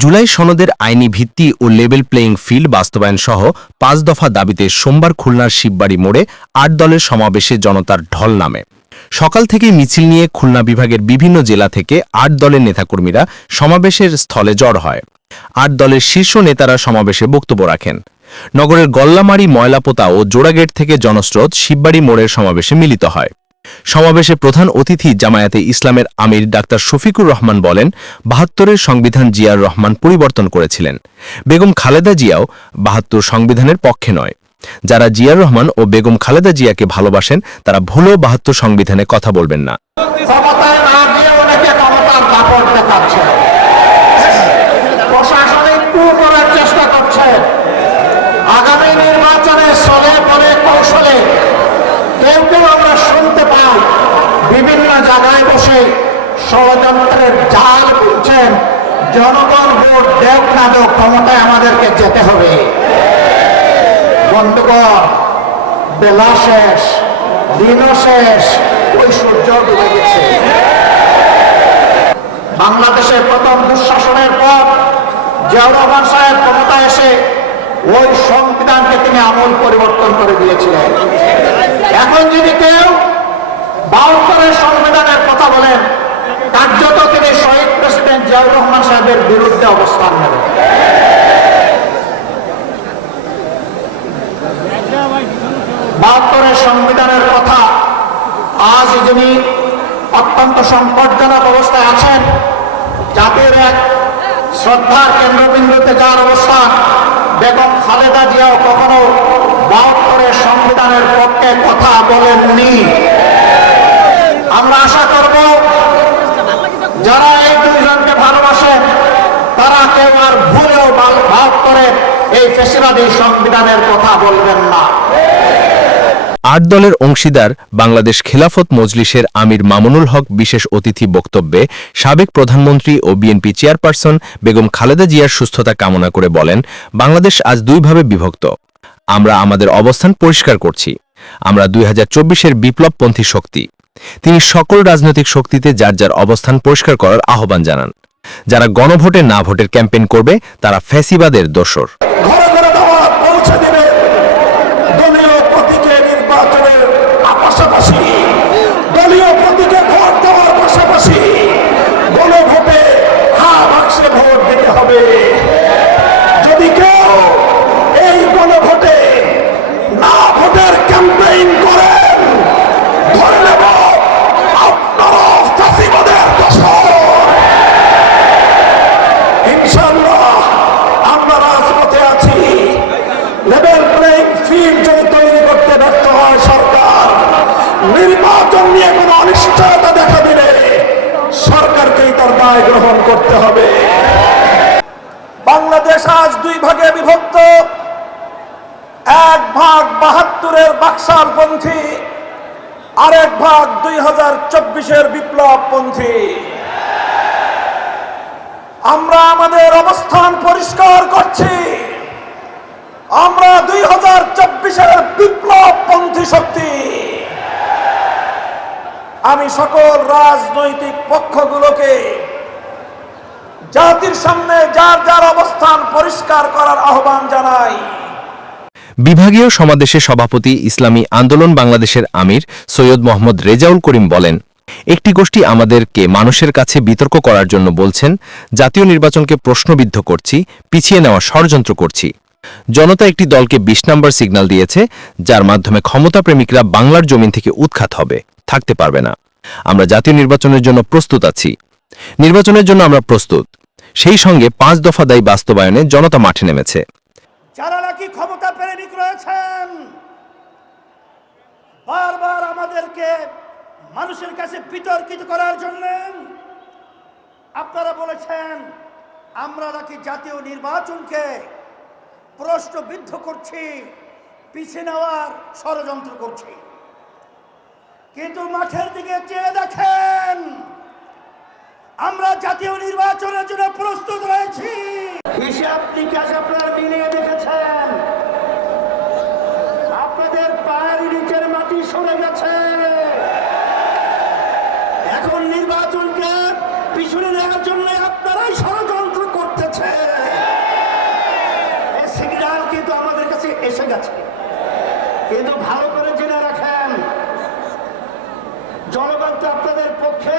জুলাই সনদের আইনি ভিত্তি ও লেভেল প্লেয়িং ফিল্ড বাস্তবায়ন সহ ৫ দফা দাবিতে সোমবার খুলনার শিববাড়ি মোড়ে ৮ দলের সমাবেশে জনতার ঢল নামে। সকাল থেকেই মিছিল নিয়ে খুলনা বিভাগের বিভিন্ন জেলা থেকে ৮ দলের নেতাকর্মীরা সমাবেশের স্থলে জড় হয়। ৮ দলের শীর্ষ নেতারা সমাবেশে বক্তব্য রাখেন। নগরের গল্লামারি, ময়লাপোতা ও জোড়াগেট থেকে জনস্রোত শিববাড়ি মোড়ের সমাবেশে মিলিত হয়। সমাবেশে প্রধান অতিথি জামায়াতে ইসলামের আমির ডাক্তার শফিকুর রহমান বলেন, ৭২-এর সংবিধান জিয়ার রহমান পরিবর্তন করেছিলেন। বেগম খালেদা জিয়াও ৭২ সংবিধানের পক্ষে নয়। যারা জিয়ার রহমান ও বেগম খালেদা জিয়াকে ভালোবাসেন তারা ভুলেও ৭২ সংবিধানে কথা বলবেন না। আগামী নির্বাচনে চলে পরে কৌশলে কেউ কেউ আমরা শুনতে পাই বিভিন্ন জায়গায় বসে ষড়যন্ত্রের জাল বুনছেন। জনগণ ভোট দেখ না দেখ, ক্ষমতায় আমাদেরকে যেতে হবে। বন্ধুগণ, বেলা শেষ, দিনও শেষ, ওই সূর্য ডুবে গেছে। বাংলাদেশের প্রথম দুঃশাসনের পর জিয়াউর রহমান সাহেব ক্ষমতায় এসে ওই সংবিধানকে তিনি আমূল পরিবর্তন করে দিয়েছিলেন। এখন যদি কেউ ৭২-এর সংবিধানের কথা বলেন, কার্যত তিনি শহীদ প্রেসিডেন্ট জিয়াউর রহমান সাহেবের বিরুদ্ধে অবস্থান নেবেন। ৭২-এর সংবিধানের কথা আজ যিনি অত্যন্ত সংকটজনক অবস্থায় আছেন, জাতির এক শ্রদ্ধার কেন্দ্রবিন্দুতে যার অবস্থান, বেগম খালেদা জিয়াও কখনো ৭২-এর সংবিধানের পক্ষে কথা বলেননি। আমরা আশা করব যারা এই দুইজনকে ভালোবাসেন তারা কেউ আর ভুলেও ৭২-এর এই ফ্যাসিবাদী সংবিধানের কথা বলবেন না। ৮ দলের অংশীদার বাংলাদেশ খেলাফত মজলিসের আমির মামুনুল হক বিশেষ অতিথি বক্তব্যে সাবেক প্রধানমন্ত্রী ও বিএনপি চেয়ারপারসন বেগম খালেদা জিয়ার সুস্থতা কামনা করে বলেন, বাংলাদেশ আজ দুইভাবে বিভক্ত। আমরা আমাদের অবস্থান পরিষ্কার করছি। আমরা ২০২৪-এর বিপ্লবপন্থী শক্তি। তিনি সকল রাজনৈতিক শক্তিতে যার যার অবস্থান পরিষ্কার করার আহ্বান জানান। যারা গণভোটে না ভোটের ক্যাম্পেইন করবে তারা ফ্যাসিবাদের দোসর। যদি কেউ এই গণভোটে না ভোটের ক্যাম্পেইন করেন, ধরে নেব আপনারা ফ্যাসিবাদের দোসর। ইনশাআল্লাহ আমরা রাজপথে আছি। লেভেল প্লেইং ফিল্ড যদি তৈরি করতে ব্যর্থ হয় সরকার, নির্বাচন নিয়ে কোনো অনিশ্চয়তা দেখা দিলে সরকারকেই তার দায় গ্রহণ করতে হবে। বাংলাদেশ আজ দুই ভাগে বিভক্ত। এক ভাগ ৭২-এর বাকশালপন্থী, আরেক ভাগ ২০২৪-এর বিপ্লবপন্থী। আমরা আমাদের অবস্থান পরিষ্কার করছি। আমরা ২০২৪-এর বিপ্লবপন্থী শক্তি। আমি সকল রাজনৈতিক পক্ষগুলোকে জাতির সামনে যার যার অবস্থান পরিষ্কার করার আহ্বান জানাই। বিভাগীয় সমাবেশে সভাপতি ইসলামী আন্দোলন বাংলাদেশের আমির সৈয়দ মোহাম্মদ রেজাউল করিম বলেন, একটি গোষ্ঠী আমাদেরকে মানুষের কাছে বিতর্ক করার জন্য বলছেন, জাতীয় নির্বাচনকে প্রশ্নবিদ্ধ করছি, পিছিয়ে নেওয়া ষড়যন্ত্র করছি। জনতা একটি দলকে ২০ নম্বর সিগন্যাল দিয়েছে, যার মাধ্যমে ক্ষমতাপ্রেমিকরা বাংলার জমিন থেকে উৎখাত হবে, থাকতে পারবে না। আমরা জাতীয় নির্বাচনের জন্য প্রস্তুত আছি। নির্বাচনের জন্য আমরা প্রস্তুত। সেই সঙ্গে ৫ দফা দাবি বাস্তবায়নে জনতা মাঠে নেমেছে। যারা নাকি ক্ষমতা প্রেমিক রয়েছেন, বারবার আমাদেরকে মানুষের কাছে বিতর্কিত করার জন্য আপনারা বলেছেন আমরা নাকি জাতীয় নির্বাচনকে প্রশ্নবিদ্ধ করছি, পিছিয়ে নেওয়ার ষড়যন্ত্র করছি। কিন্তু মাঠের দিকে চেয়ে দেখেন, আমরা জাতীয় নির্বাচনের জন্য প্রস্তুত রয়েছি। হিসাব নিকাশ আপনারা মিলিয়ে দেখেছেন, আপনাদের পায়ের নিচের মাটি সরে গেছে। পিছনে নেওয়ার জন্য আপনারাই ষড়যন্ত্র করতেছে। এই সিগন্যাল কিন্তু আমাদের কাছে এসে গেছে, কিন্তু ভালো করে জেনে রাখেন জনগণ তো আপনাদের পক্ষে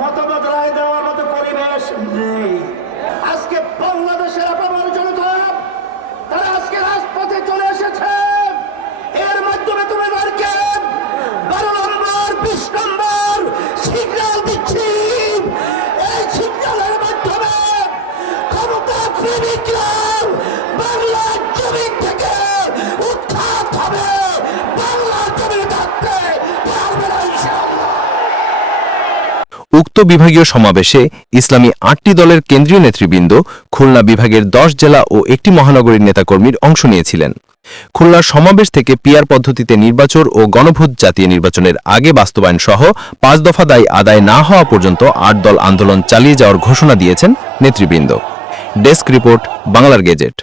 মতামত রায় দেওয়ার মতো পরিবেশ নেই। আজকে বাংলাদেশের আপামর জনতা তারা আজকে রাজপথে চলে এসেছে। এর মাধ্যমে তোমাদেরকে 12 নম্বর 20 নম্বর সিগন্যাল দিচ্ছি। এই সিগন্যালের মাধ্যমে ক্ষমতা প্রেমিকরা বাংলার জমিন থেকে উৎখাত হবে, বাংলার জমিনে থাকতে পারবে না ইনশাআল্লাহ। উক্ত বিভাগীয় সমাবেশে ইসলামী 8টি দলের কেন্দ্রীয় নেতৃবৃন্দ, খুলনা বিভাগের 10 জেলা ও একটি মহানগরীর নেতাকর্মীর অংশ নিয়েছিলেন। খুলনার সমাবেশ থেকে পিআর পদ্ধতিতে নির্বাচন ও গণভোট জাতীয় নির্বাচনের আগে বাস্তবায়ন সহ 5 দফা দাবি আদায় না হওয়া পর্যন্ত 8 দল আন্দোলন চালিয়ে যাওয়ার ঘোষণা দিয়েছেন নেতৃবৃন্দ। ডেস্ক রিপোর্ট, বাংলার গেজেট।